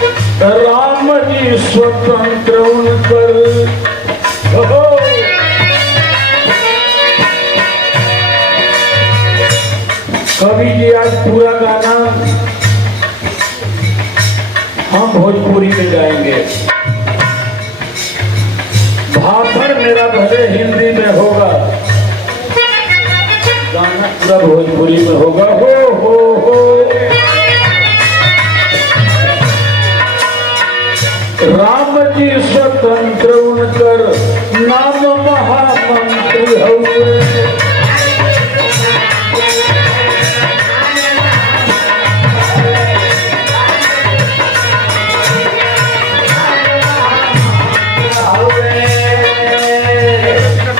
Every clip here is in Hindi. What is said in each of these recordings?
राम जी स्वतंत्र उनकर कवि जी आज पूरा गाना हम भोजपुरी में गाएंगे। भाषण मेरा भले हिंदी में होगा, गाना पूरा भोजपुरी में होगा। हो राम जी स्वतंत्र उनकर नाम महामंत्री हुए।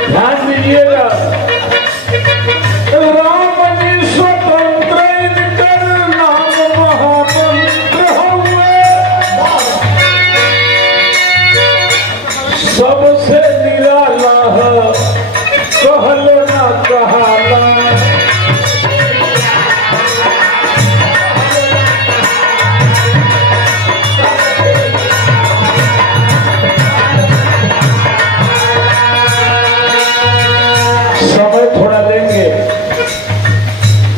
ध्यान दीजिएगा, राम जी स्वतंत्र इनकर नाम महामंत्र हुए। सबसे निराला है कहलो ना कहाला। समय थोड़ा लेंगे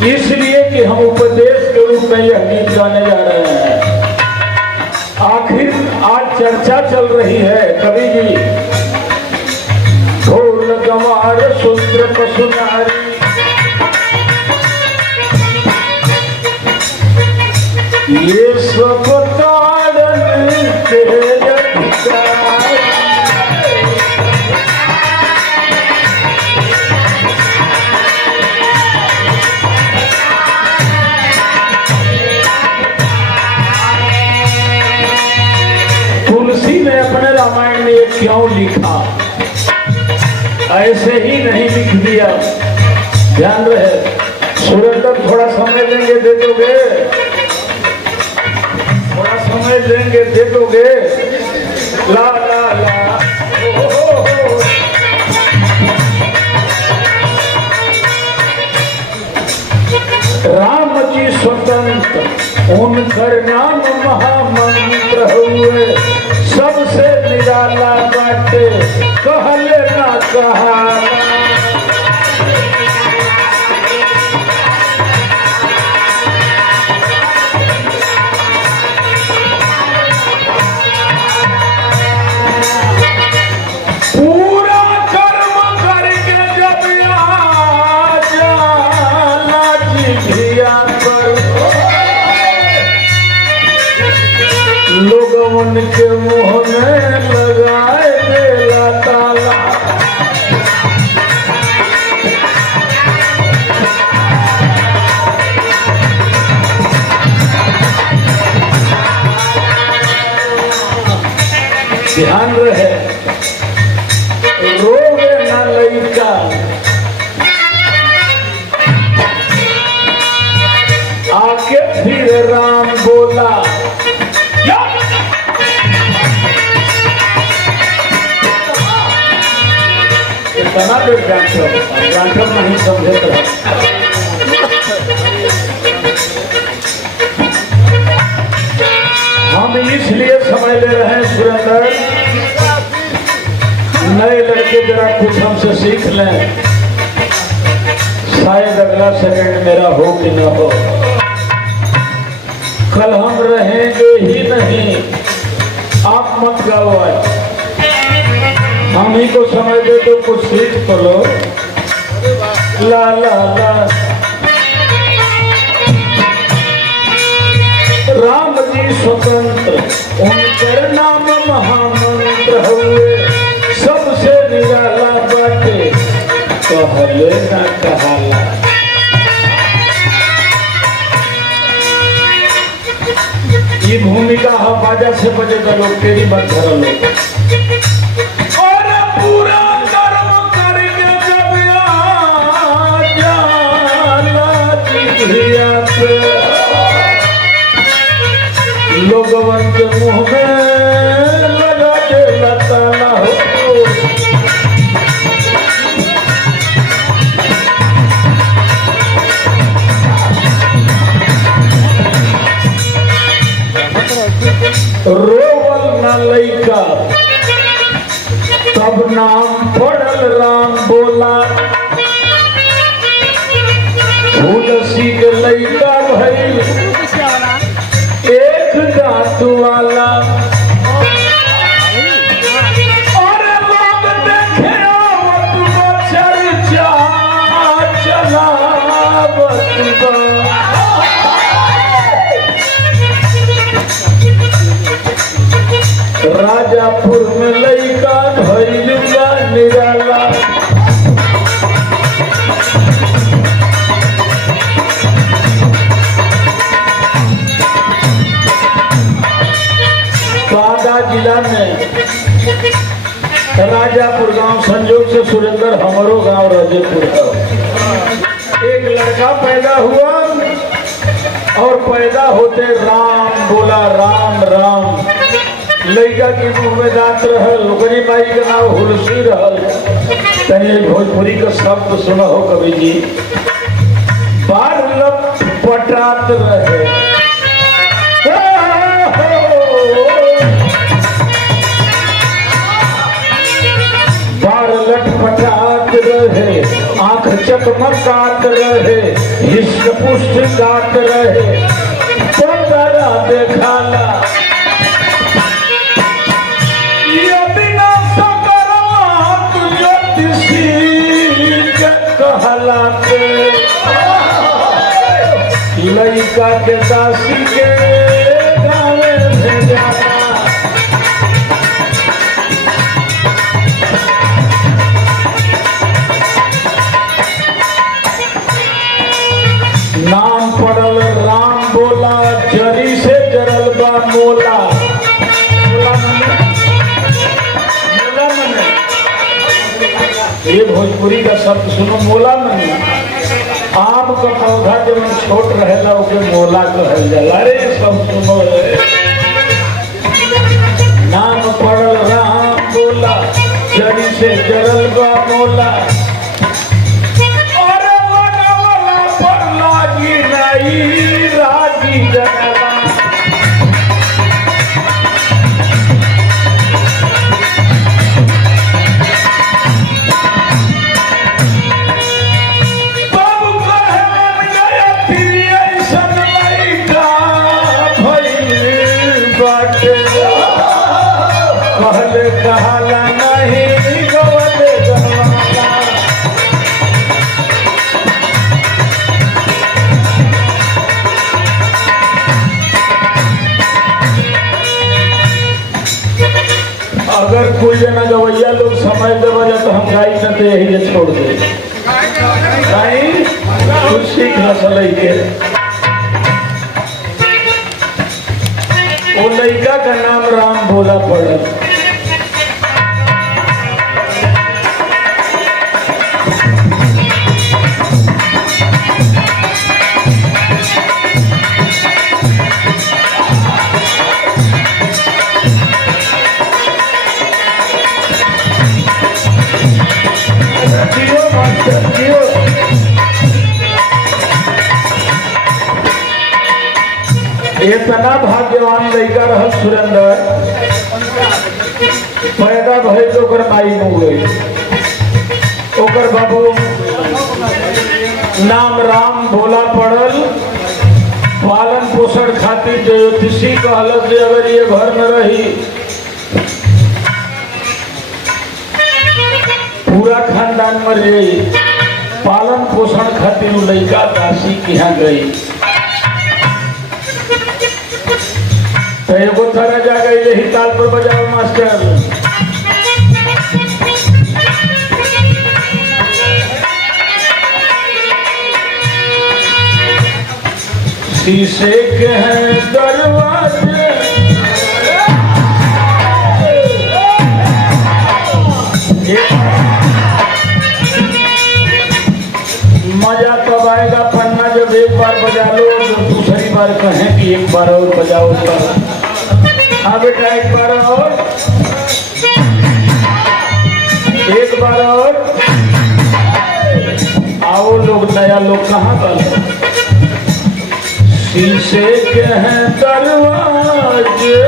इसलिए कि हम उपदेश के रूप में यह गीत गाने जा रहे हैं। आखिर आज चर्चा चल रही है कवि जी ढोल गंवार सूत्र पशुनारी। ये सब कारण के अधिकार। तुलसी ने अपने रामायण में ये क्यों लिखा, ऐसे ही नहीं लिख दिया। ध्यान रहे, सुरेंद्र थोड़ा समय लेंगे दे दोगे, थोड़ा समय लेंगे दे दोगे। ला ला ला हो। राम जी स्वतंत्र उनकर नाम महामंत्र हुए। सबसे निराला बाटे कहले ना कहाला। पूरा कर्म करके जब आ जाला जिभिया पर लोगवन के मुंह में लगाए देला ताला। ध्यान रहे, रोवे ना लइका आके फिर राम बोला। इतना देर गांठब नहीं समझे तो हम इसलिए समय ले रहे हैं सुरेंद्र, नए लड़के जरा कुछ हमसे सीख लें, शायद अगला सेकंड मेरा हो कि न हो। कल हम रहेंगे ही नहीं, आप मत गाओ। आज हम ही को समय दे तो कुछ सीख तो लो। ला ला ला राम जी स्वतंत्र उनकर नाम महामंत्र हुए। सबसे निराला बाटे कहले ना कहाला। ये भूमिका हम बाजा से बजे तो लोग तेरी बात धर लो। और पूरा कर्म करके जब आ जाला जिभिया पे लोगवन के मुंह में लगा देला ताला। हो रोवल न लइका तब नाम पड़ल राम बोला। तुलसी के लइका भइल एक दांत वाला। और लोग देखे आवत चर्चा चलावत बा। राजापुर में लइका भइल बा निराला। बांदा जिला में राजापुर गांव संजोग से सुरेंद्र हमारो गांव राजेपुर है। एक लड़का पैदा हुआ और पैदा होते राम बोला राम राम। लड़का के मुंह में दांत रहल, ओकरी माई के नाम हुलसी रहल। तनी भोजपुरी का शब्द सुना हो कवि जी। बार लप पटात रहे, बार लटपटात रहे, आंख चकमकात रहे, हिष्ट पुष्ट गात रहे, पतरा देखाला। लइका के दासी के गावे भेजाला। नाम पड़ल राम बोला, जरी से जरल बा मोला। मोला मने ये भोजपुरी का शब्द सुनो। मोला मने आम का पौधा जब छोट रहेला ओके मोला कहल जाला। अरे सब सुनो रे। नाम पड़ल राम बोला, जड़ी से जरल बा मोला। और वाला पर लागी नहीं रागी जनला। कहले कहाला नहीं गवले गवाला। अगर कोई जना गवैया लोग समय दे वजह तो हम गाई न तो यही जे छोड़ दे। गाई कुछ सीख नसल के। वो लड़का का नाम राम भोला पड़ल। इतना भाग्यवान लड़का रहल सुरेंद्र। पैदा भइल तो ओकर माई मुँह गई। ओकर बाबू नाम राम भोला पड़ल। पालन पोषण खातिर ज्योतिषी कहलक जे अगर ये घर में रही पूरा खानदान मर जाई। पालन पोषण खातिर लड़का दासी के यहाँ गई। तो एगो तरह जा गई ही ताल पर बजाओ मास्टर। शीशे के हैं दरवाजे, मजा तब आएगा पन्ना जब एक बार बजा लो तो दूसरी बार कहें कि एक बार और बजाओ। हाँ बेटा एक बार और, एक बार और। आओ लोग, नया लोग कहाँ पर। शीशे के हैं दरवाजे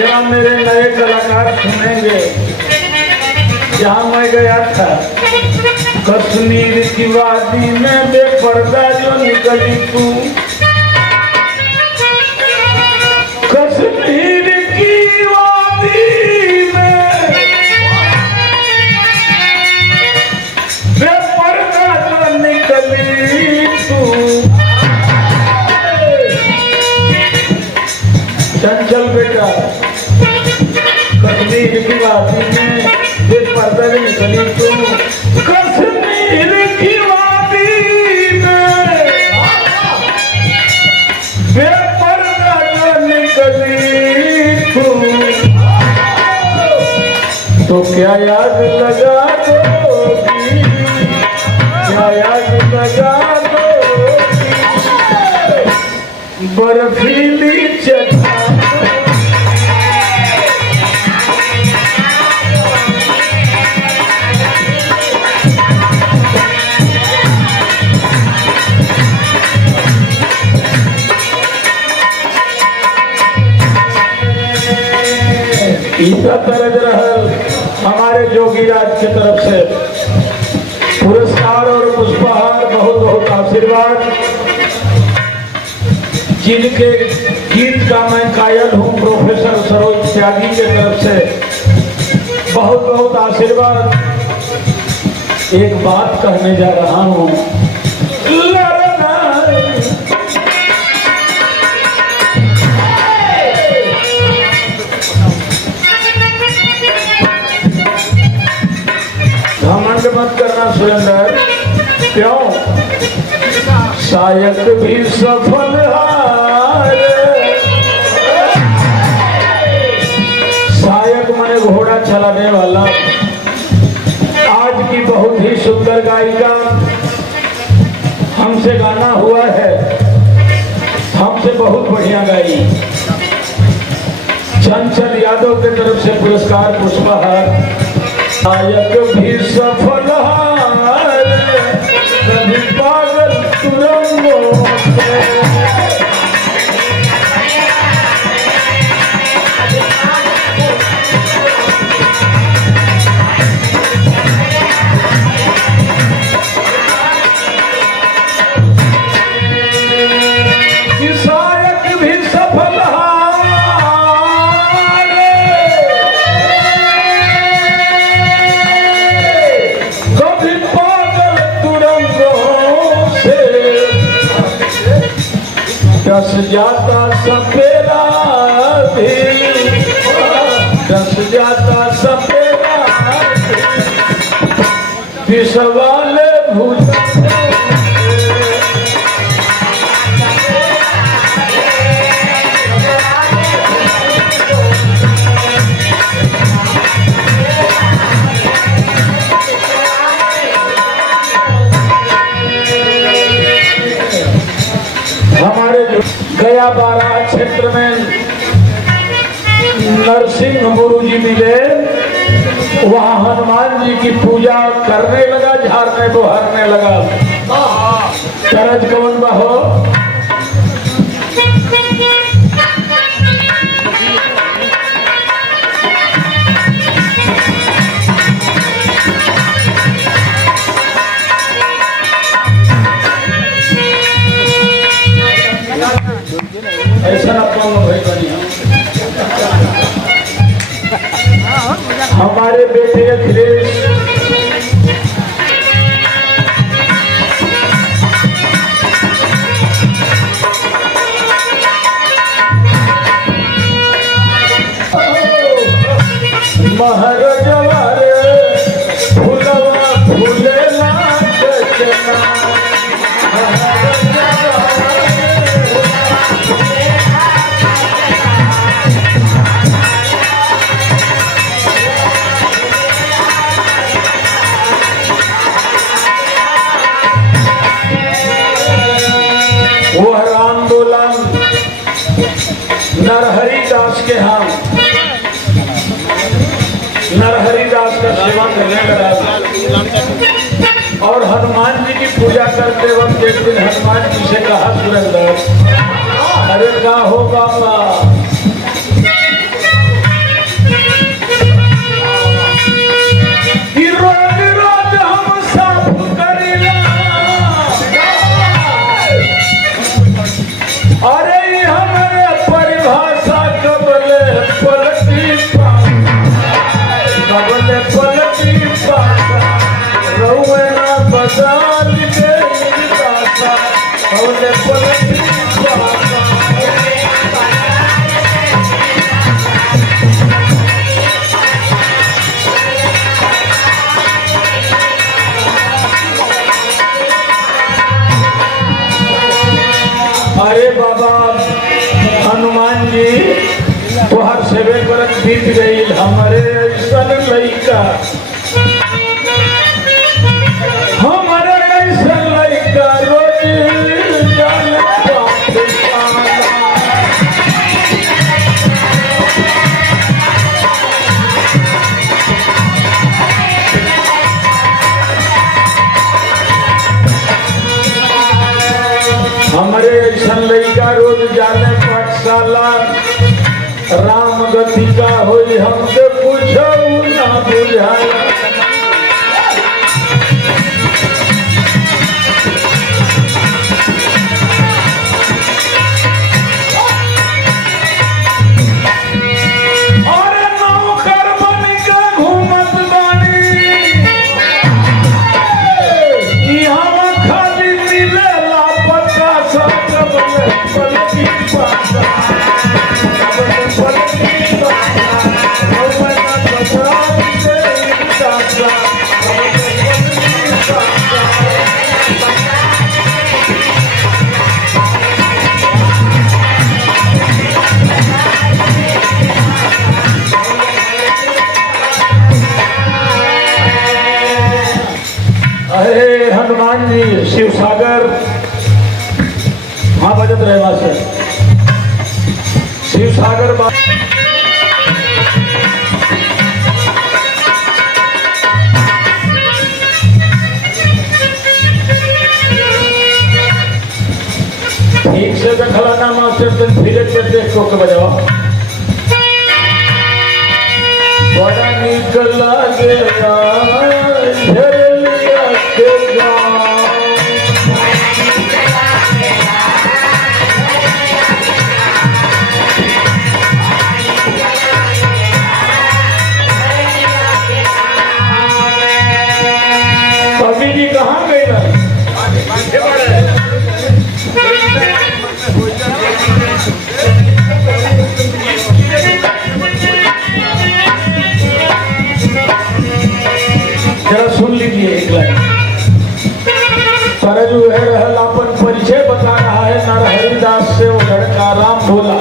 जहाँ मेरे नए कलाकार सुनेंगे, जहाँ मैं गया था कश्मीर की वादी में बेपर्दा जो निकली तू, कश्मीर की वादी में बेपर्दा जो निकली तू, चंचल बेटा कश्मीर की वादी में बेपर्दा जो निकली तू, कश्मीर की वादी में बेपर्दा जो निकली तू, तो क्या याद लगा दोगी, क्या याद लगा दोगी बर्फीली चट्टान। ईसा तरज रहल हमारे जोगीराज की तरफ से पुरस्कार और पुष्पहार, बहुत बहुत आशीर्वाद। जिनके गीत का मैं कायल हूँ प्रोफेसर सरोज त्यागी की तरफ से बहुत बहुत आशीर्वाद। एक बात कहने जा रहा हूँ, घमंड मत करना सुरेंद्र, क्यों? शायद भी सफल शायद मैंने घोड़ा चलाने वाला आज की बहुत ही सुंदर गायिका हमसे गाना हुआ है, हमसे बहुत बढ़िया गाई। चंचल यादव की तरफ से पुरस्कार पुष्पहार। शायद भी सफल कभी पागल तुरंगों दस जाता सपेरा भी, दस जाता सपेरा भी सवाल भूल। हमारे गया बारात क्षेत्र में नरसिंह गुरु जी मिले, वहाँ हनुमान जी की पूजा करने लगा, झाड़ने बुहारने लगा। तरज कौन बहो? ऐसा ना कौन भाई बनिया। हमारे बेटे अखिलेश महाराजा फूलवा फूले ना वो राम बोला नरहरि दास के यहाँ नरहरि दास का सेवा करने लगा और हनुमान जी की पूजा करते वक्त एक दिन हनुमान जी से कहा सुरेंद्र, अरे का हो बाबा गई हमारे ऐसा लड़का, हमारे ऐसा लड़का रोज जाने पाकिस्तान। हमारे ऐसा लड़का रोज जाने पाठशाला, राम गति का होई हमसे पूछो ना बुझाया। और नौकर बन के घूमत बानी, यहाँ खाली मिलेला पता सब पलटी पाता। अरे हनुमान जी शिव सागर हाँ बजत रहे से शिव सागर ठीक से देखला ना मास्टर दिन फिरे के देख को बजाओ। बड़ा नीक लागेला झरलिया के गाँव, कवि जी कहाँ गए ना जरा सुन लीजिए एक लाइन। तरजू है रहलापन परिचय बता रहा है नरहरिदास से वो लड़का राम भोला।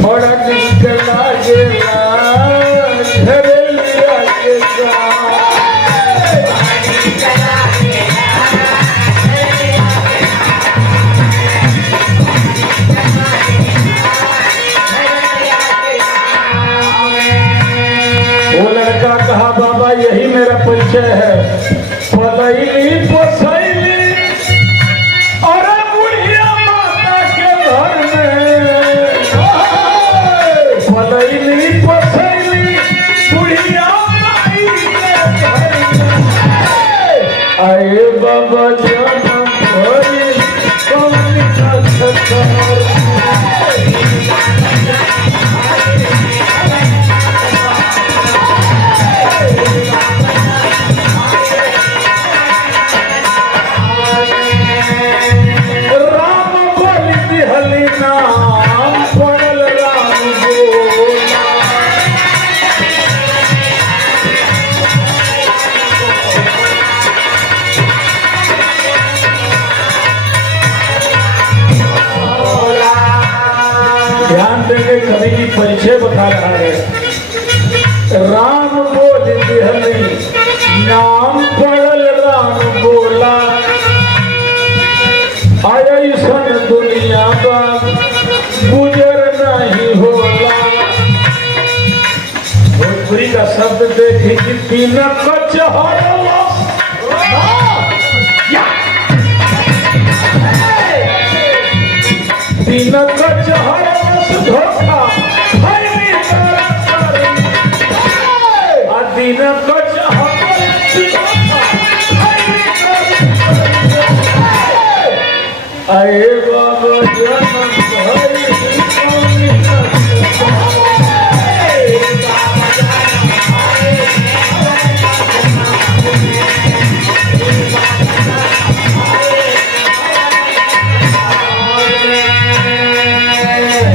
बड़ा नीक लागेला झरलिया के गाँव, वो लड़का कहा बाबा यही मेरा परिचय है। पलैली पोसैली और बुढ़िया माता के घर में, पलैली पोसैली बुढ़िया माई के घर में। आए बाबा जन्म भरी कौन का छतर, कवि जी परिचय बता रहा है। राम बोल दिहली नाम पड़ल राम बोला, ऐसन दुनिया बा गुजर नहीं होला। भोजपुरी का शब्द देखी कि तीन कचहरवा तीन कचहरवा धोखा दिन आए बाबा जन्म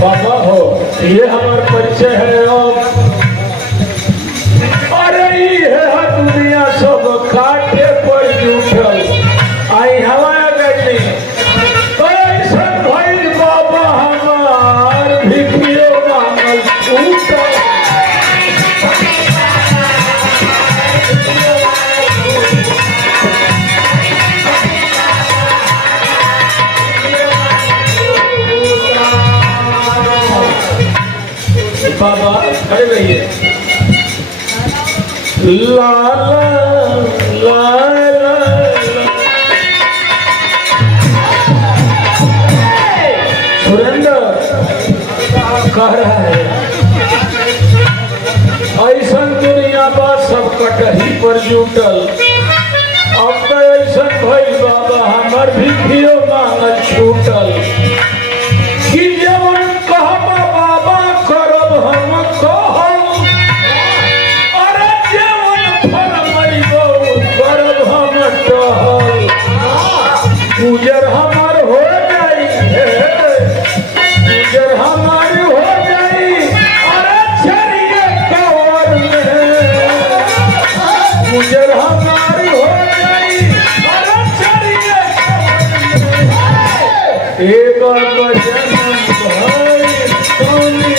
बाबा हो ये हमारा परिचय है। अरे ये दुनिया सब काटे पर उठल आई हवा गई बाबा खड़े रहिए। ला ला ला ला सुरेंद्र कह रहा है ऐसा दुनिया बा सब कटही पर जुटल। अब तो ऐसा भई बाबा हमार भिखियो मांगल छूटल कि जवन कहबा बाबा करब हम कहब। अरे जवन फरमाइबो करब हम टहल। गुजर हमार हो जाई गुजर हमार हो जाई। अरे छरिए कवर में गुजर हमार हो जाई। अरे छरिए कवर में एक बार जन्म भाई सोनी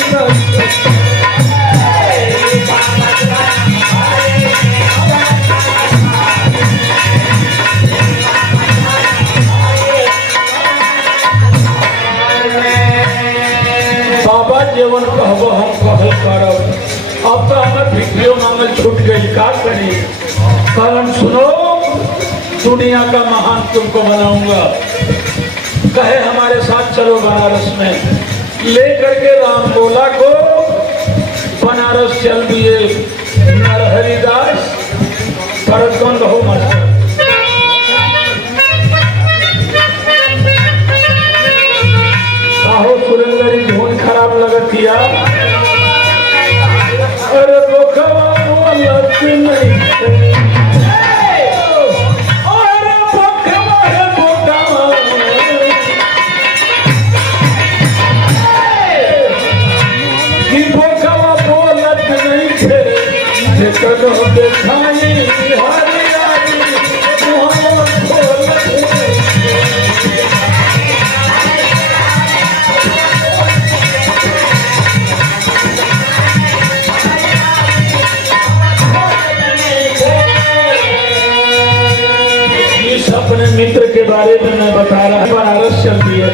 बाबा जीवन कहबो हम कहल करब। अब तो हमार भिखियो मांगल छूट गई का करी। कारण सुनो दुनिया का महान तुमको बनाऊंगा। कहे हमारे साथ चलो बनारस में। लेकर के राम बोला को बनारस चल दिए नरहरिदास। भरत कौन रहो मास्टर आहो सुरेंद्र धुन खराब लगतिया। अरे बोखवा बोलत नहीं अरे बोखवा है बोखवा कि बोखवा बोलत नहीं थे कदो देखाई हरियाली मोहम्मद बोलत अपने मित्र के बारे में मैं बता रहा हूँ। बनारस चलती है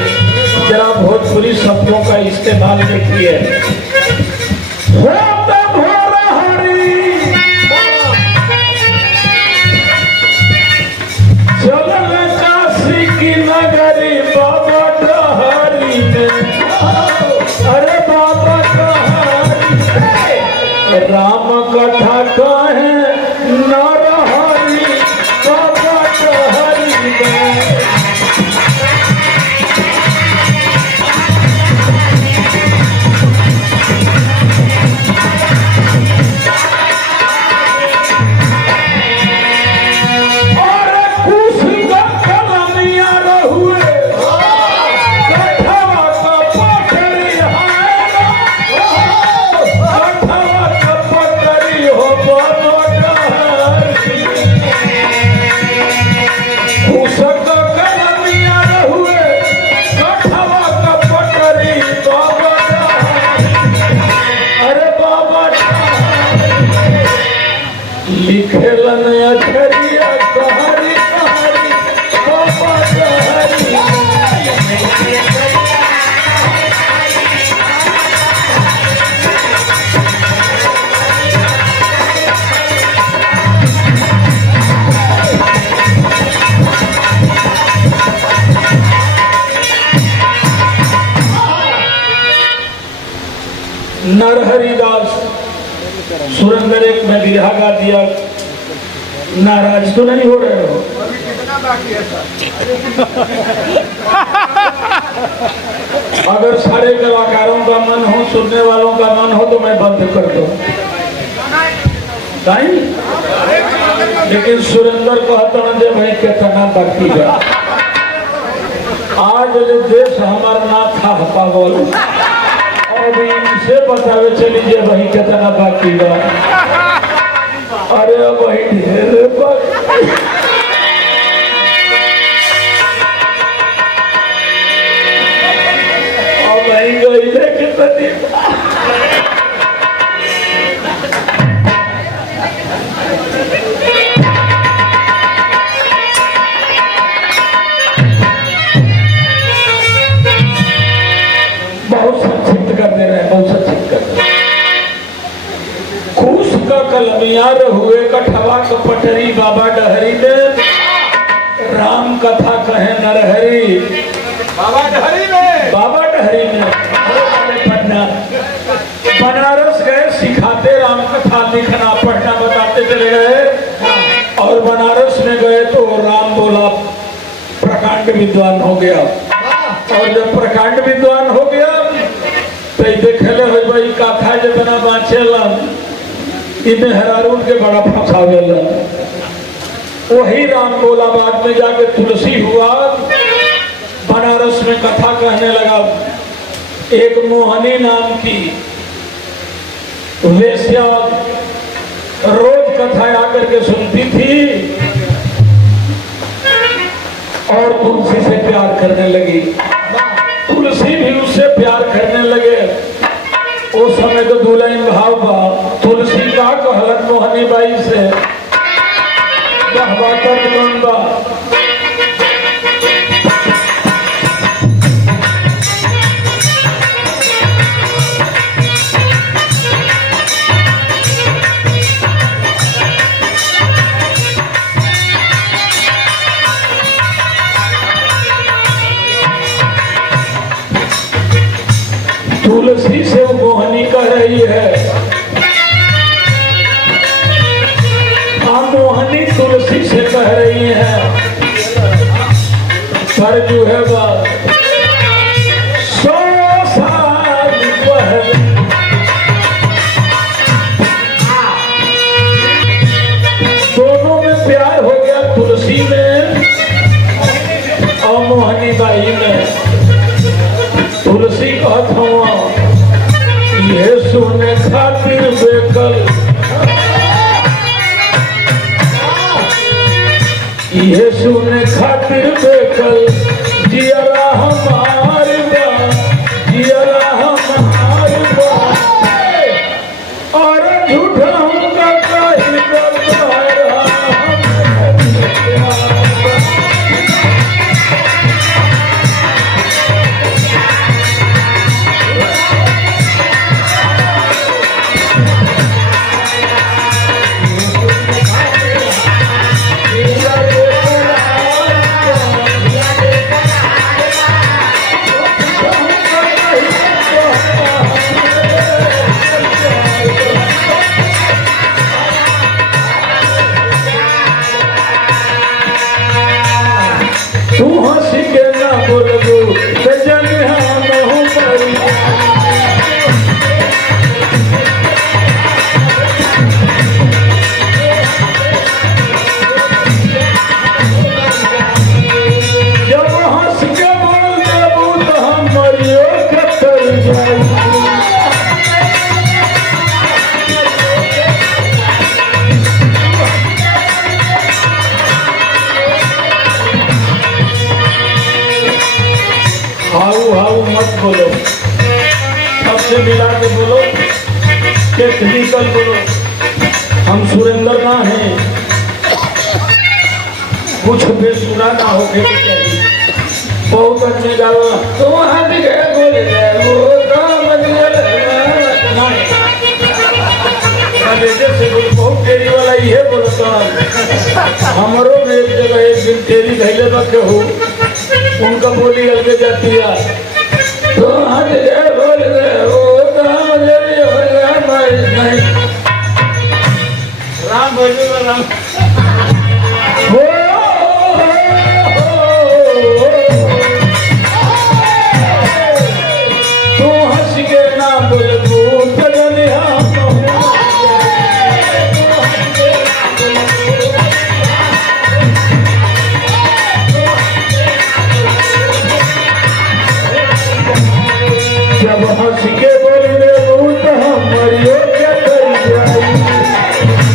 जरा भोजपुरी शब्दों का इस्तेमाल करती है। चल काशी की नगरी बाबा डहरी में। अरे बाबा डहरी राम कथा कहे नरहरी बाबा डहरी में। लिखेलन अछरिया कहरी कहरी बाबा डहरी। नरहरिदास सुरेंद्र एक में बिरहा गा दिया। नाराज तो नहीं हो रहे हो? अगर सारे कलाकारों का मन हो सुनने वालों का मन हो तो मैं बंद कर दूं। नहीं लेकिन सुरेंद्र कहता जे भाई कितना बाकी है। आज जो देश हमारा ना था पागल अब इनसे बतावे चलीजिए भाई कितना बाकी है। अरे भाई ढेर बाकी अब भाई गई कितनी बहुत संक्षिप्त कर दे रहे हैं, बहुत संक्षिप्त कर दे रहे हैं। का कलमिया रहुए कठवा कपटरी बाबा डहरी में राम कथा कहे नरहरी बाबा डहरी में पटना बनारस गए सिखाते राम कथा लिखना पढ़ना बताते चले गए और बनारस में गए तो राम बोला प्रकांड विद्वान हो गया और जब प्रकांड विद्वान हो गया तो देखले हो भाई कथा जितना बाँचेला इन्हें हरारून के बड़ा फंसावेला वही राम बोला बाद में जाके तुलसी हुआ बनारस में कथा कहने लगा एक मोहनी नाम की वेश्या रोज कथा आकर के सुनती थी और तुलसी से प्यार करने लगी तुलसी भी उससे प्यार करने लगे उस समय तो दुल्हन भाव बा तुलसी का कहलन मोहनी बाई से कौन बा तुलसी से वो मोहनी कह रही है मोहनी तुलसी से कह रही है पर जो है बात 100 साल पहले दोनों में प्यार हो गया तुलसी में और मोहनी बाई में तुलसी कहत हुआ ये सुने खातिर बेकल ये सुने खातिर बेकल जियरा हमार बा जियरा हमार बा और झूठा का कहीं गलबारा तू हंस के ना बोलबू तो जन हम हूँ परी जब हंस के बोल देबू तो हम मरियो के तर जाई हाउ हाउ मत बोलो सबसे मिला के बोलो टेक्निकल बोलो हम सुरेंद्र ना हैं कुछ बेसुरा ना होके चाहिए बहुत अच्छे गाओ तो वहाँ भी गए बोले वो से बहुत तेरी वाला ये बोलता हमारो में एक जगह एक दिन तेरी धैले रखे हो उनका बोली अलगे जाती है तो हद गए बोल गए वो तो मुझे भी हो गया नहीं राम बोल राम तू हंस के ना बोलबू जब हंस के बोल देबू तो हम मरियो के तर जाई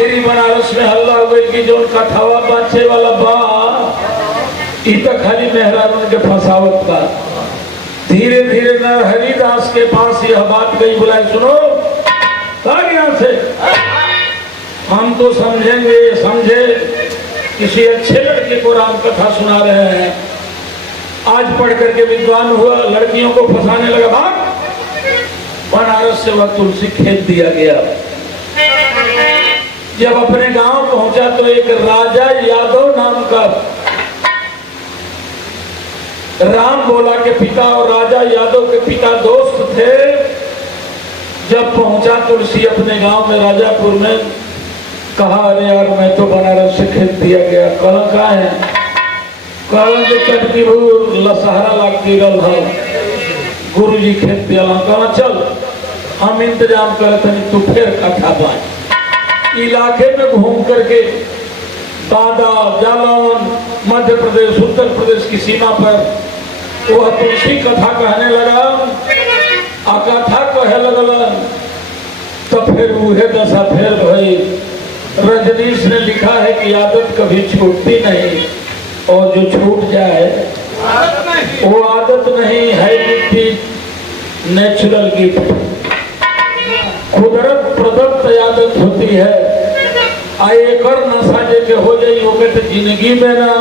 आखिरी बनारस में हल्ला हो गई कि जो कथावा बाचे वाला बा ई तो खाली मेहरान के फसावत का। धीरे धीरे हरिदास के पास यह बात गई, बुलाए सुनो यहाँ से, हम तो समझे किसी अच्छे लड़के को राम कथा सुना रहे हैं, आज पढ़ करके विद्वान हुआ, लड़कियों को फंसाने लगा। भाग। बनारस से वह तुलसी खेत दिया गया। जब अपने गांव पहुंचा तो एक राजा यादव नाम का, राम बोला के पिता और राजा यादव के पिता दोस्त थे। जब पहुंचा तुलसी अपने गांव में राजापुर में, कहा अरे यार मैं तो बनारस से खेत दिया गया। कहा है कटकी लसहरा लगती रल है, गुरु जी खेत दिया। कहा चल हम इंतजाम करते नहीं, तू फिर कथा पाए। इलाके में घूम करके बादा जालौन मध्य प्रदेश उत्तर प्रदेश की सीमा पर वह तुलसी कथा कहने लगा। कथा कहे लगल तो फिर उहे दशा फिर भाई। रजनीश ने लिखा है कि आदत कभी छूटती नहीं, और जो छूट जाए वो आदत नहीं है, गिफ्ट नेचुरल गिफ्ट, कुदरत प्रदत्त आदत होती है। एक नशा जे हो जाए वो कहते जिंदगी में ना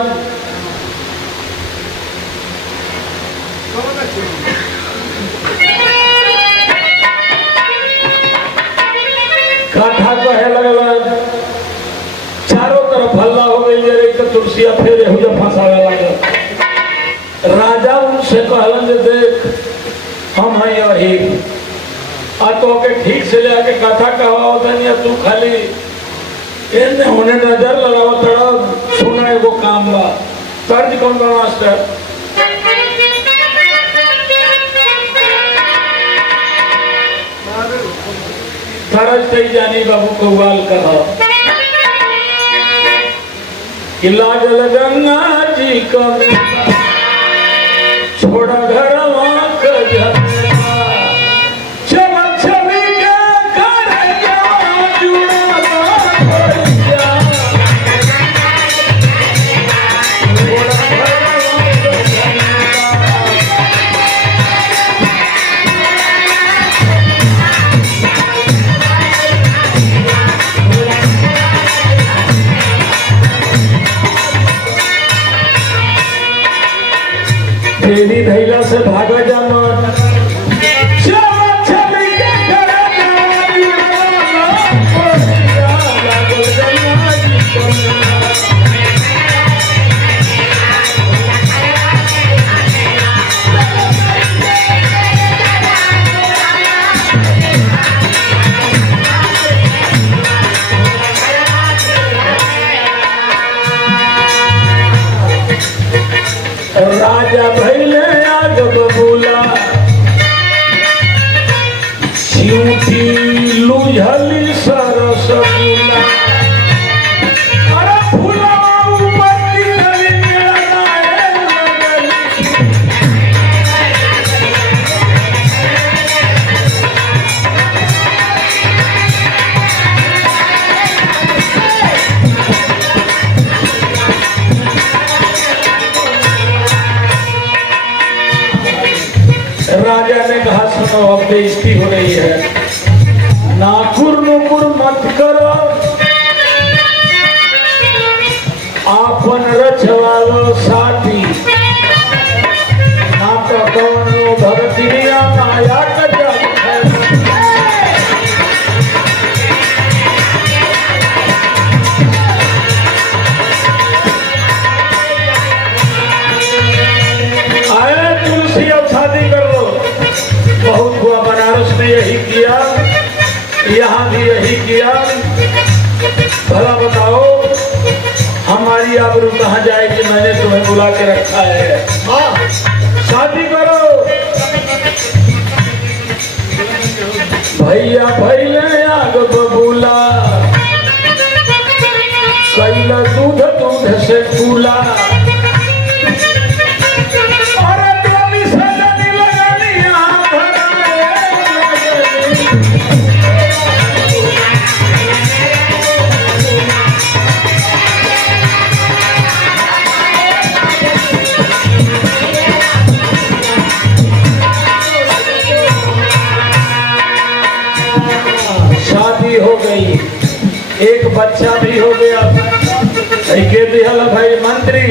कथा कहे लगल, चारों तरफ हल्ला हो गई। तो तुलसिया फिर फंसावे लगे। राजा उनसे कहलन जे देख हम हैं यही, तो के ठीक से ले आके कथा कहवा नहीं, तू खाली इन्हें होने नजर लगाओ थोड़ा सुना वो काम बा। तर्ज कौन बा मास्टर? तरज तई जानी बाबू कौवाल कहा कि लागल गंगा जी का छोड़ा घरवा तेरी धैला से भागा जा मत। राजा भैले आग बबूला, झूठी लुझली सरसगुला। अरे फूला ऊपर गिरली मेरा राजा ने कहा सुनो अब बेइज्जती हो रही है, नाकुर नुकुर मत करो, आपन रछवालो साथी, ना तो कौनो भगतिया माया कजा है। आए तुलसी अब शादी कर लो। बहुत हुआ, बनारस में यही किया, यहाँ भी यही किया। भला बताओ हमारी आबरू कहाँ जाएगी? मैंने तुम्हें बुला के रखा है, शादी करो। भैया भैले आग बबूला, कैला दूध दूध से कूला। एक बच्चा भी हो गया। के दिहल भाई मंत्री,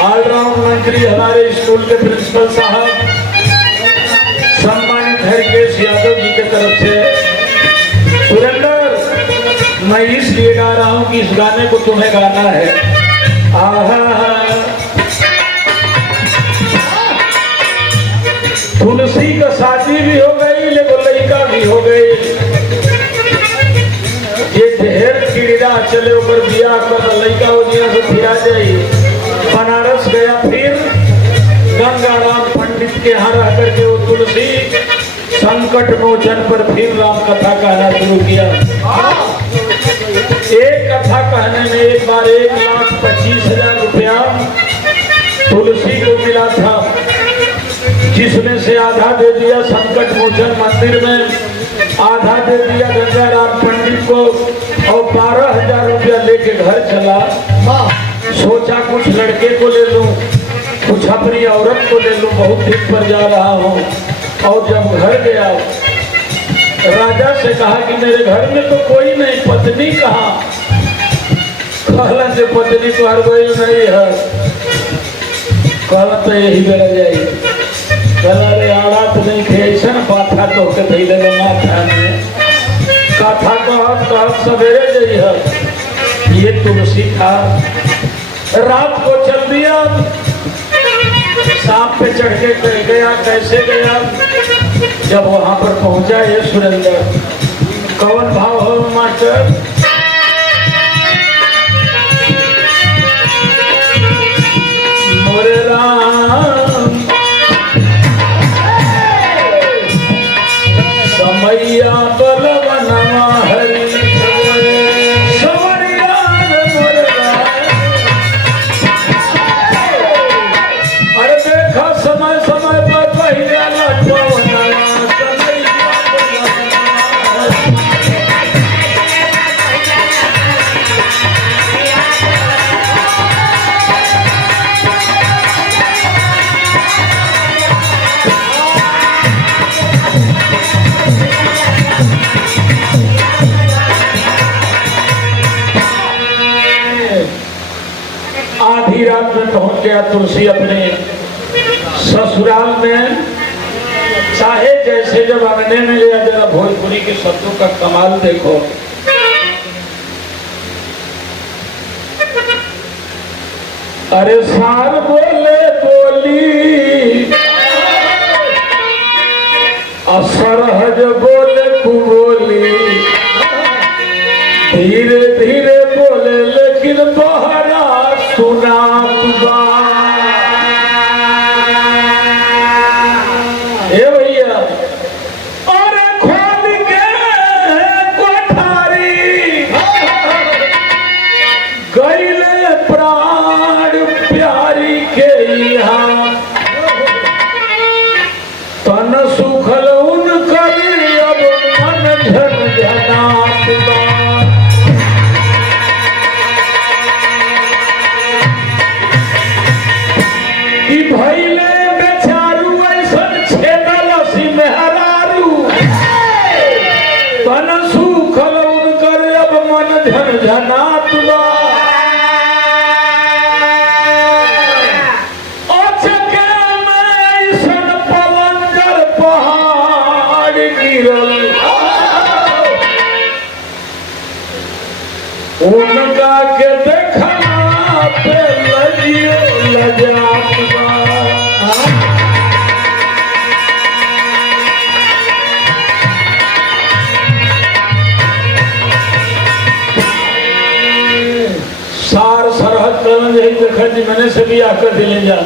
ऑलराउंड मंत्री हमारे स्कूल के प्रिंसिपल साहब सम्मानित हरकेश यादव जी के तरफ से। सुरेंद्र, मैं इसलिए गा रहा हूं कि इस गाने को तुम्हें गाना है। आहा, तुलसी का शादी भी हो गई, लेकिन लड़का भी हो गई। ये ढेर कीड़ा चले ऊपर बिया कर लड़का हो दिया से फिरा जाई। बनारस गया, फिर गंगाराम पंडित के यहाँ रह करके वो तुलसी संकट मोचन पर फिर राम कथा कहना शुरू किया। एक कथा कहने में एक बार 1,25,000 रुपया तुलसी को मिला था, जिसमें से आधा दे दिया संकट मोचन मंदिर में, आधा दे दिया गंगाराम पंडित को, और 12,000 रुपया लेके घर चला। सोचा कुछ लड़के को ले लूं, कुछ अपनी औरत को ले लूं, बहुत दिन पर जा रहा हूं। और जब घर गया, राजा से कहा कि मेरे घर में तो कोई नहीं, पत्नी कहाँ? कहला से पत्नी तो हर कोई नहीं है। कहला तो यही बेरा जाए। कहला रे आड़ात नहीं थे, ऐसा बाथा तो के धैले माथा में कथा कहत सवेरे जाई है। ये तुलसी था, रात को चल दिया, सांप पे चढ़ के गया। कैसे गया? जब वहां पर पहुंचा ये सुरेंद्र, कौन भाव हो मास्टर? मोरे राम समैया बलवनमा हरि आधी रात में पहुंच गया तुलसी अपने ससुराल में। चाहे जैसे जब आंगने में लिया, जरा भोजपुरी के शब्दों का कमाल देखो। अरे सार बोले बोली, असरहज बोले कुबोली, धीरे धीरे बोले लेकिन बहरा सुना तुबा। हे भैया, अरे खोल के कोठारी गईले प्राण प्यारी के यहाँ, तन सुखल उनकर अब मन झनझनात बा। भैले बेचारू ऐसन छेदल सी मेहरारू, तन सुखल उनकर अब मन झनझनात बा। अचके में ऐसन पवंजर पहाड़ गिरल, उनका के देखला पे लजियो लजात बा। सार सरहद कलन यही देखा जी, मैंने से भी आकर दिले जा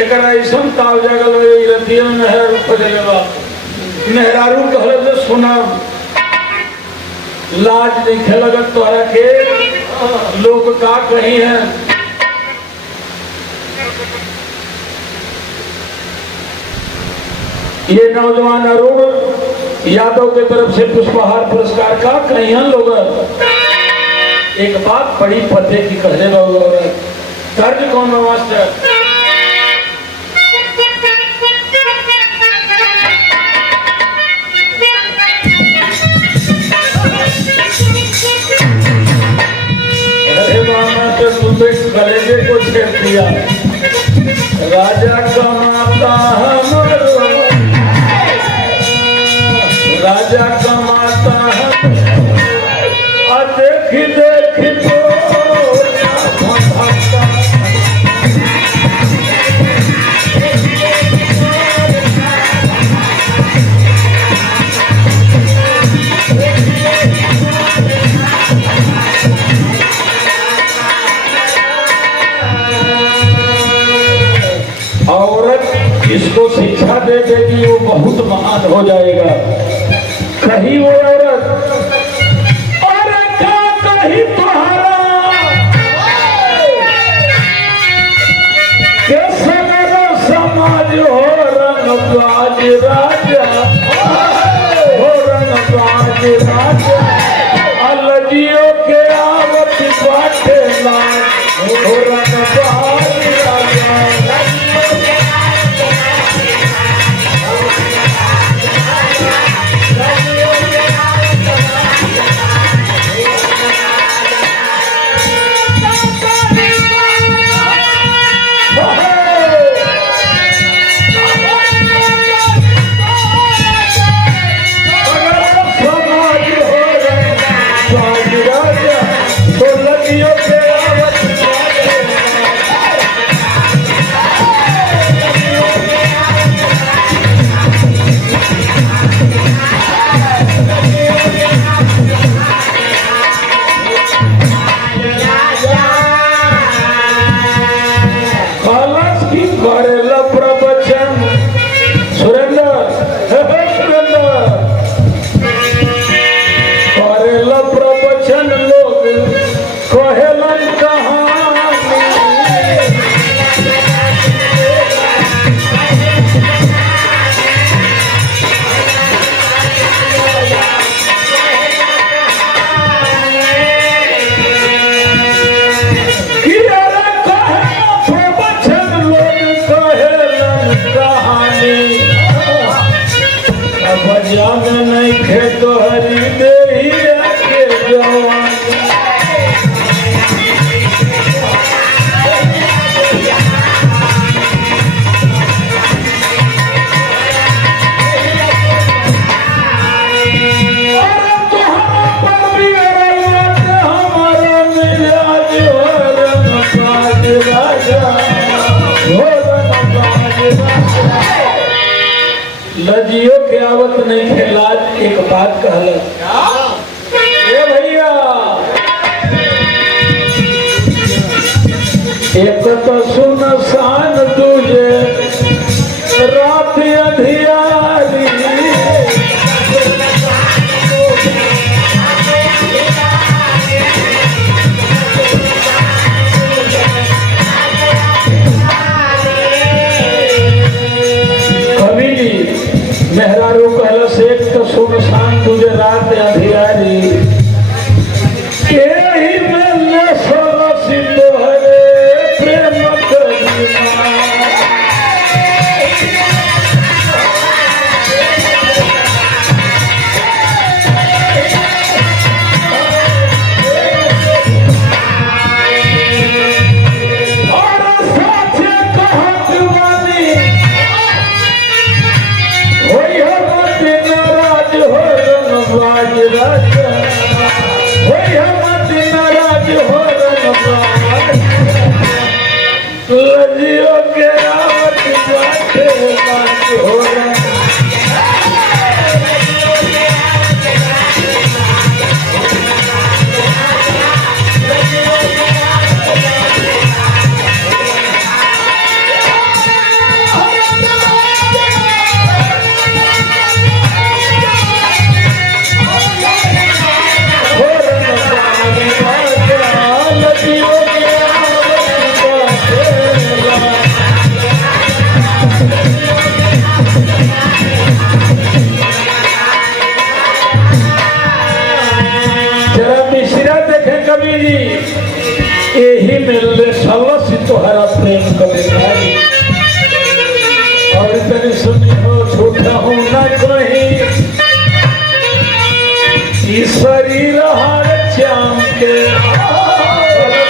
एक ऐसा ताव जगल रतिया मेहरारू पदेगा। मेहरारू कहले सुना, लाज नहीं लगत तोहरा के, लोग का कही है। ये नौजवान अरुण यादव के तरफ से पुष्पहार पुरस्कार का कहीं लोग एक बात बड़ी पते की कहने वाले तर्ज कौन मास्टर? को छेड़ दिया। राजा कमाता है मरो, राजा कमाता है, देखी देखी तो इसको शिक्षा दे देगी वो बहुत महान हो जाएगा। कहीं वो औरत अरे क्या कहीं तुम्हारा के सगर समाज हो रंगबाज राजा, हो रंगबाज राजा, अलजियों के आवत बाटे लाज, हो रंगबाज राजा। नहीं खेतो हरी दे के जवान लजियो के आवत नहीं खेलाज। एक बात कहल भैया, एक तो सुनसान तुझे रात अंधियारी, मेहरारू कहल से एक तो सुनसान तुझे रात अंधियारी, यही मिलने सोलसी तोहरे प्रेम करीना। लजियों के आवत बाटे लाज हो रहा। यही मिलने सलसी तोहरा प्रेम करेगा। और तेरी सुनी हो झूठा हूँ न कहीं, शरीर हार चाम के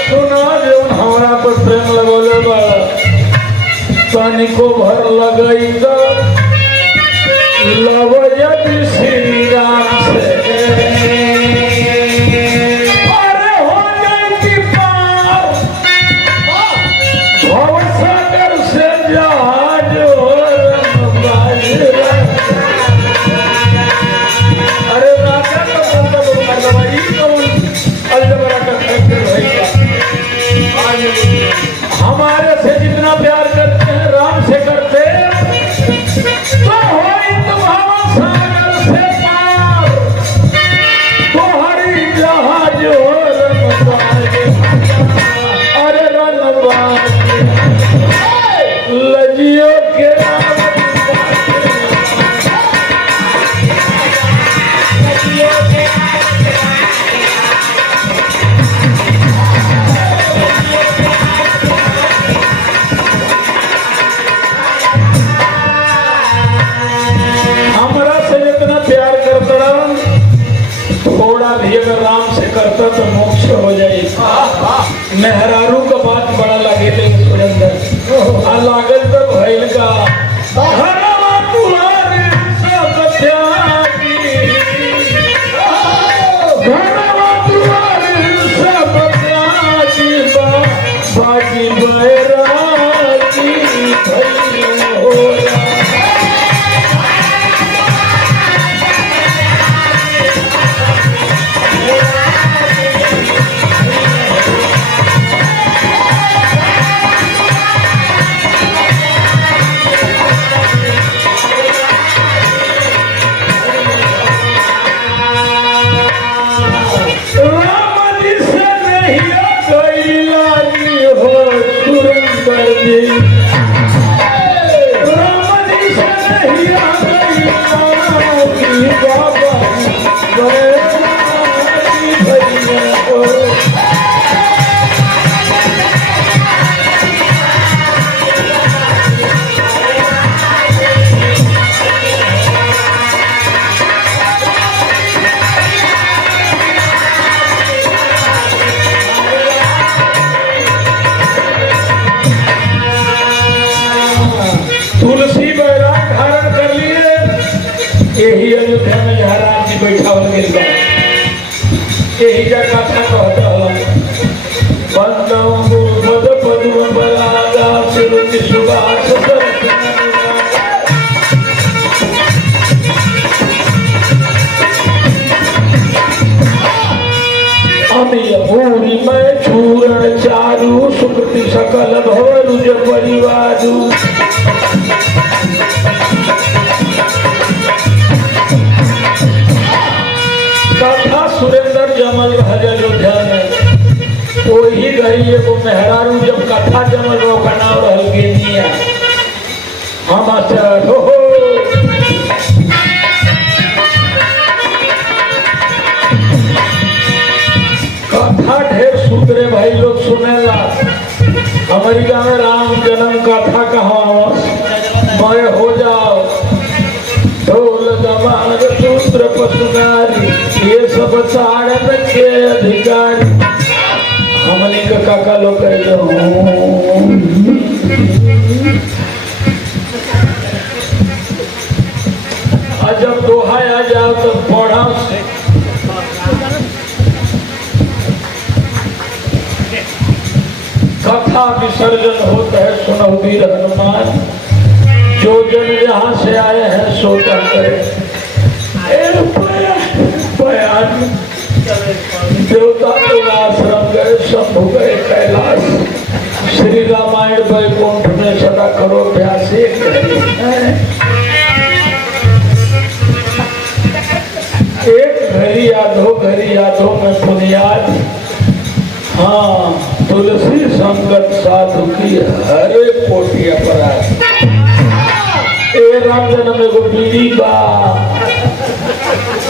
सुना जो हमारा पर प्रेम तनिको भर लगई तो लव यदि श्री राम से अरे हो जाती पार भवसागर से जहाज अरे राजा का हमारे से जितना प्यार करते हैं राम से करते तो होई तुम्हारा सागर से पार तो हरी जहाज हो अरे रनबाज लजियो के थोड़ा भी अगर राम से करता तो मोक्ष हो जाए। मेहरारू का बात बड़ा लगे सुरेंद्र लागल तो भैल का घरवा तुम्हारे सब त्यागी घरवा तुम्हारे सब त्यागी बाजी बैरागी भैल होला तुलसी बैराग धारण कर लिए यही अयोध्या में जहाँ राम जी बैठावल गइल बा यही का कथा कहता बंदम गुरुपद पद्म बलागा सुरुचि सुभाष अमीय भूरि में चूरण चारु सुकृति सकल भवरुज परिवारु कथा सुरेंद्र जमल भज अयोध्या में वही गई एगो मेहरारू जब कथा जमल वो का नाम रहल गेनिया हम हो कथा ढेर सूत्रे भाई लोग सुनेला हमारी गाँव में राम जन्म कथा कहा मैं हो जाओ ढोल दमाग सूत्र पशुनारी ये सब साड़न के अधिकारी हमने का काका लोग कह जब दोहा आ जाओ तो पढ़ा कथा विसर्जन होता है सुनौदीर हनुमान जो जन यहाँ से आए हैं सोता करे बयान देवता तो आश्रम गए शंभु गए कैलाश श्री रामायण वैकुंठ में सदा करो अभ्यास एक घड़ी यादों में बुनियाद हाँ तुलसी संगत साधु की हरे कोटि अपराध ए राम जन्म एगो बीड़ी बा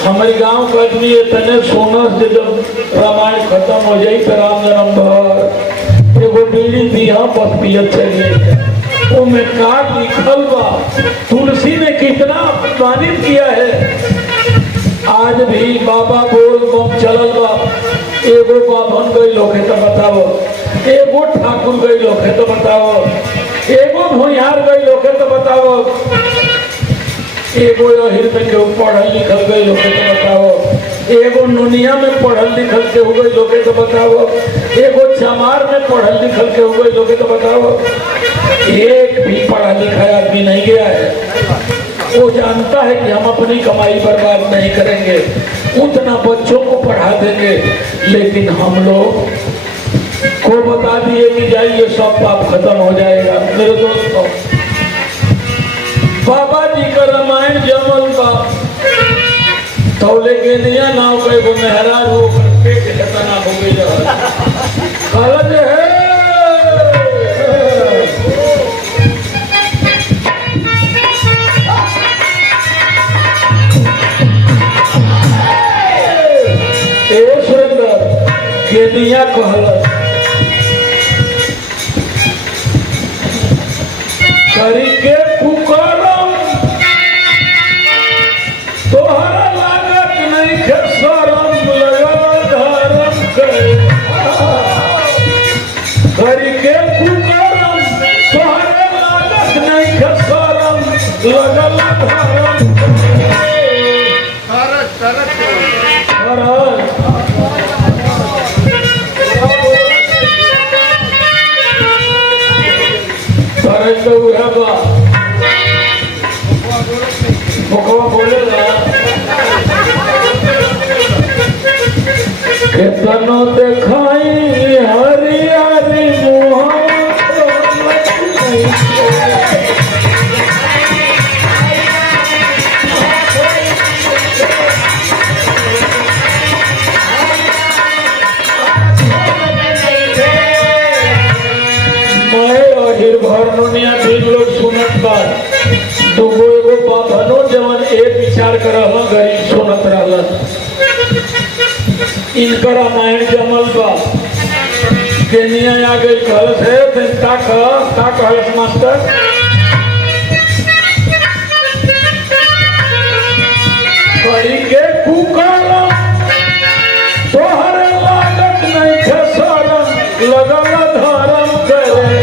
हमारे गांव का आदमी इतने सोनस से जब रामायण खत्म हो जाए तो राम जन्म भर एगो बीड़ी दिया बस पियत चलिए वो में काट लिखल बा तुलसी ने कितना अपमानित किया है आज भी बाबा बोल बम चलल बा एगो बाभन गई लोग है तो बताओ एगो ठाकुर गई लोग है तो बताओ एगो भोयार गई लोके तो बताओ, एगो अहिर में केहू पढ़ल लिखल गई लोके तो बताओ, एगो नुनिया में पढ़ल लिखल के हो गई लोके तो बताओ, एगो चमार में पढ़ल लिखल के हो गई लोके तो बताओ। एक भी पढ़ा लिखा आदमी नहीं गया है। वो जानता है कि हम अपनी कमाई बर्बाद नहीं करेंगे, उतना बच्चों को पढ़ा देंगे, लेकिन हम लोग को बता दिए कि जाइए सब पाप खत्म हो जाएगा। मेरे दोस्तों, बाबा जी का रामायण जमल बा तौले के निया नाव के वो मेहरा रो पेट खतना हो गई कलज है। ए सुरेंद्र केनिया कहलस करी के कुकरम तोहरा लागत नहीं के शरम लगल धर्म करी के कुकरम तोहरा लागत नहीं के शरम लगल धर्म केतनो देखाई हरियारी भरनुनिया तीन लोग सुनत बा दूगो एगो बाभनो जवन एक विचार करल गरीब सुनत रहलन। इनका रामायण जमल बा केनिया आ गई कहलस है का कहलस मास्टर करी के कुकरम तोहरे लागत नहीं के शरम लगल धर्म करे।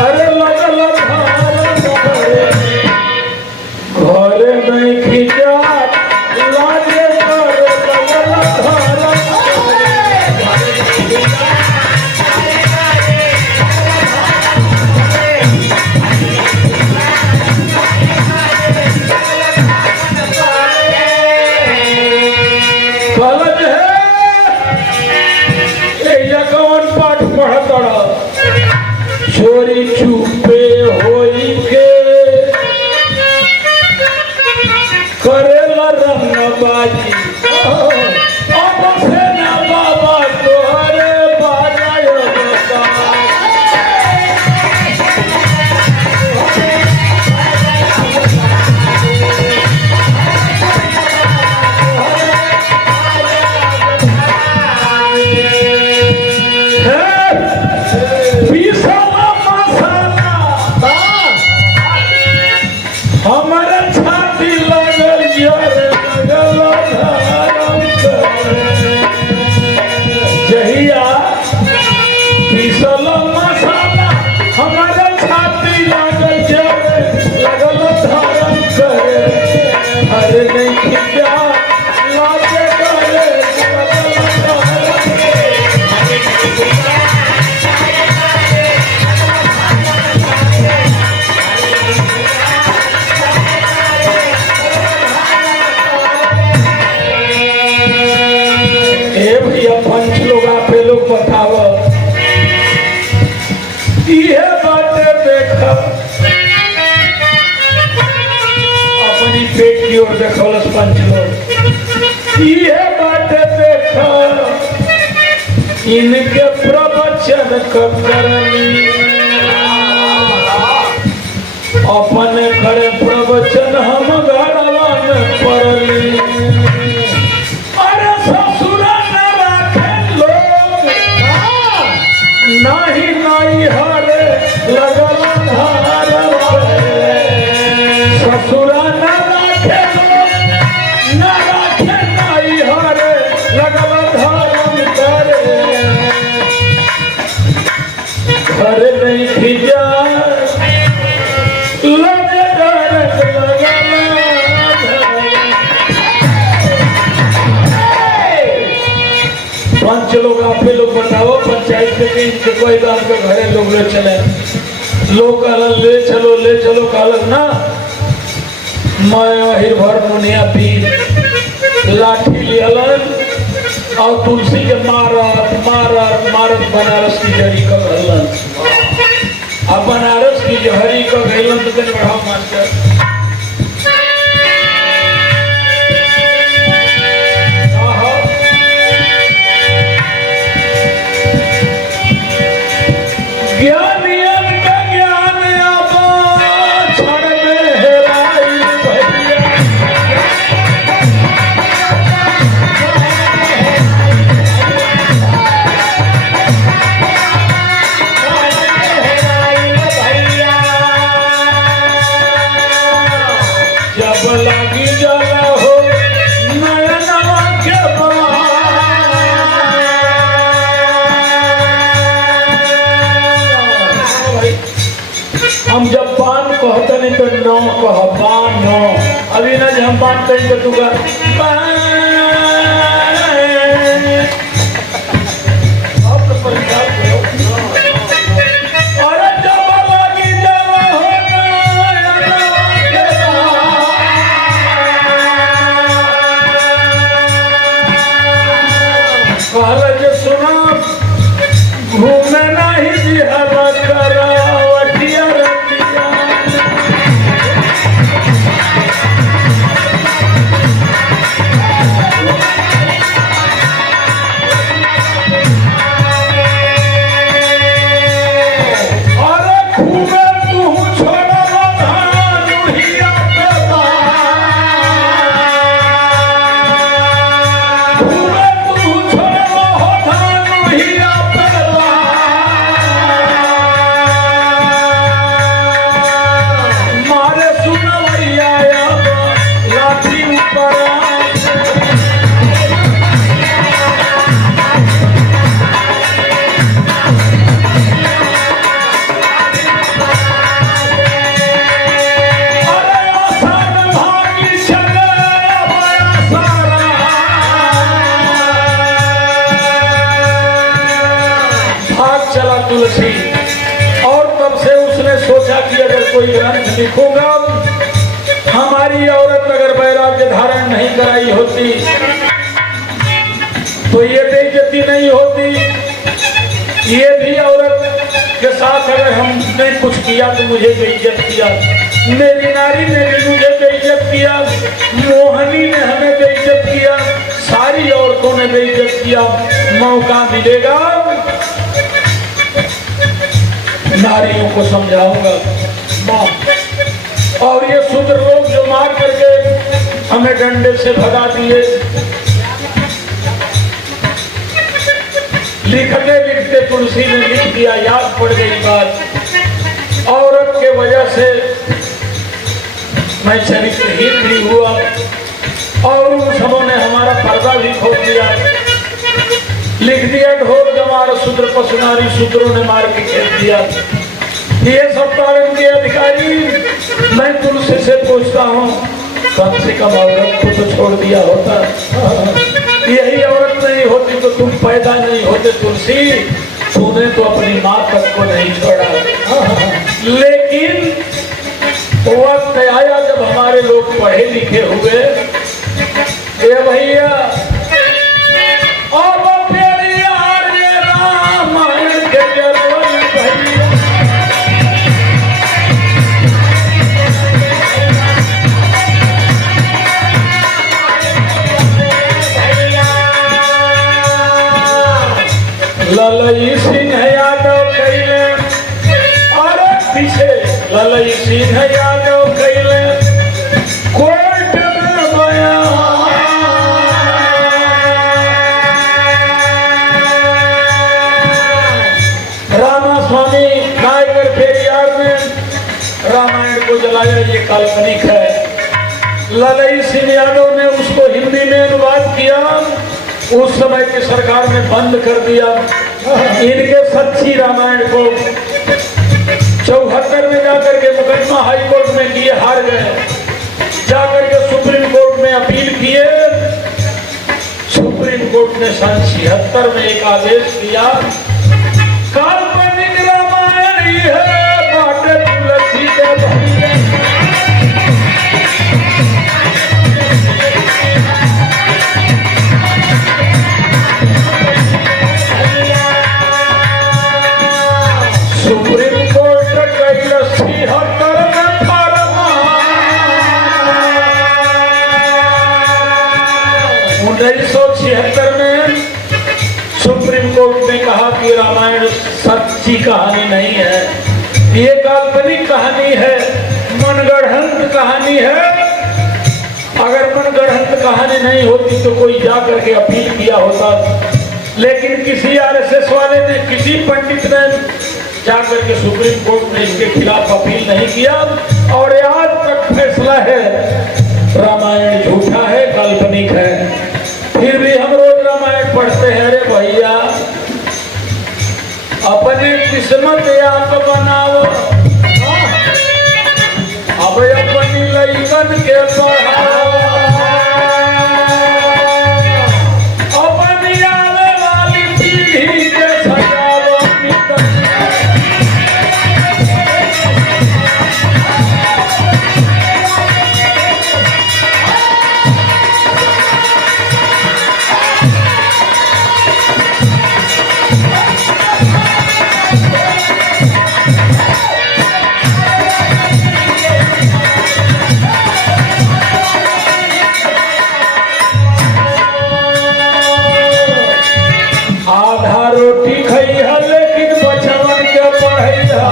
अरे लगल धर्म करे घरे नहीं खिजा लागे करे लगल धर्म कलज है। कौन पाठ पढ़त चोरी छुपे होई के करेला रंगबाजी अब से ना बाबा तोहरे बाजाय बता। हमारे छाती लगल लगल धर्म जहिया पीसल मसाला हमारे छाती लगल लगल धर्म करे। अरे नहीं खिजा लागे करे भैया पंच लोग आप लोग बताव ये बातें देखा अपनी पेट की ओर देखौलस पंच लोग ये बातें देखा इनके प्रवचन करनी अपने खड़े प्रवचन हम घरवा में पढ़ली। अरे ससुरा न राखे लोग नहीं नहीं हरे लगल धर्म ससुरा न राखे लोग न राखे नहीं हरे लगल धर्म करे। घर नहीं खिजा के कोई काम के घरे लोग ले चले, लोग कहलन ले चलो कहलन ना, मैं हिर भर मुनिया पीर लाठी लियलन और तुलसी के मारत बनारस की जड़ी का घलन। अब बनारस की जहरी का घलन तो कहीं बढ़ाओ मास्टर। ज्ञानियन का ज्ञान आबा क्षण में हेराई भैया। जब लगी जला हो नयनवा के हम जब पान कहते नहीं तो नौ कह पान नौ, अभी ना जब हम पान कहीं तो तू अरे जब लगी जला हो नयनवा के कहल जे सुना घूमे नहीं दिहरा करावटिया रतिया। अरे घूमे तू छोड़ला धानुहिया पे घूमे तू छोड़ला हो धानुहिया पे मारे सुनवैया लाठी ऊपर अरे आसान भागी चले बड़ा सारा भाग चला तुलसी। और तब से उसने सोचा कि अगर कोई ग्रंथ लिखूंगा, हमारी औरत अगर वैराग्य धारण नहीं कराई होती तो ये बेइज्जती नहीं होती। ये भी औरत के साथ अगर हमने कुछ किया तो मुझे बेइज्जत किया, मेरी नारी ने भी मुझे बेइज्जत किया, मोहनी ने हमें बेइज्जत किया, सारी औरतों ने बेइज्जत किया। मौका मिलेगा नारियों को समझाऊंगा। और ये शूद्र लोग जो मार करके हमें डंडे से भगा दिए, लिखते तुलसी ने लिख दिया, याद पड़ गई बात। औरत के वजह से मैं चरित्रहीन भी हुआ और उन सबों ने हमारा पर्दा भी खोल दिया। लिख दिया ढोल जमार शूद्र पशुनारी, शूद्रों ने मार के खेल दिया। ये सब कारण के अधिकारी। मैं तुलसी से पूछता हूँ, कम से कम औरत को तो छोड़ दिया होता। यही औरत नहीं होती तो तुम पैदा नहीं होते तुलसी, तूने तो अपनी माँ तक को नहीं छोड़ा। लेकिन वक्त आया जब हमारे लोग पढ़े लिखे हुए, ये भैया और रामायण के जरूरी भैया ललई सिंह यादव कैले, और पीछे ललई सिंह यादव कैले कोर्ट में बयान। रामास्वामी नायकर पेरियार में रामायण को जलाया, ये काल्पनिक है। ललई सिंह यादव ने उसको हिंदी में अनुवाद किया, उस समय की सरकार ने बंद कर दिया। इनके सच्ची रामायण को 74 में जाकर के मुकदमा हाई कोर्ट में लिए, हार गए। जाकर के सुप्रीम कोर्ट में अपील किए, सुप्रीम कोर्ट ने सन 76 में एक आदेश दिया, 1976 में सुप्रीम कोर्ट ने कहा कि रामायण सच्ची कहानी नहीं है, ये काल्पनिक कहानी है, मनगढ़ंत कहानी है। अगर मनगढ़ंत कहानी नहीं होती तो कोई जा करके अपील किया होता, लेकिन किसी आरएसएस वाले ने, किसी पंडित ने जाकर के सुप्रीम कोर्ट में इसके खिलाफ अपील नहीं किया और आज तक फैसला है रामायण झूठा है, काल्पनिक है। फिर भी हम रोज रामायण पढ़ते हैं। अरे भैया, अपनी किस्मत आप बनाओ, अब अपनी लइकन के पढ़ाओ, अपनी आने वाली पीढ़ी के सजाओ अपनी आधा रोटी खइहा लेकिन बचवन के पढ़ैहा।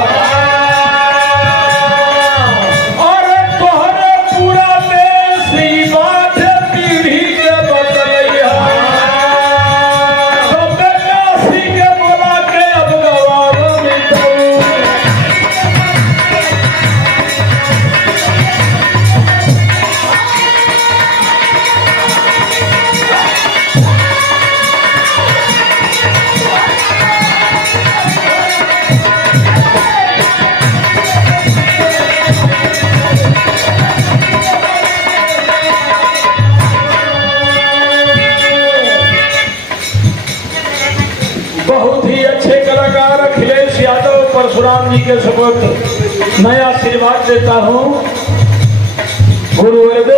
अरे तोहरे पूरा देश ई बात पीढ़ी के बतलैहा। सब काशी के बोला के अब गवार मिटऊ। बहुत ही अच्छे कलाकार अखिलेश यादव परशुराम जी के सुपुत्र मैं आशीर्वाद देता हूँ। गुरुदेव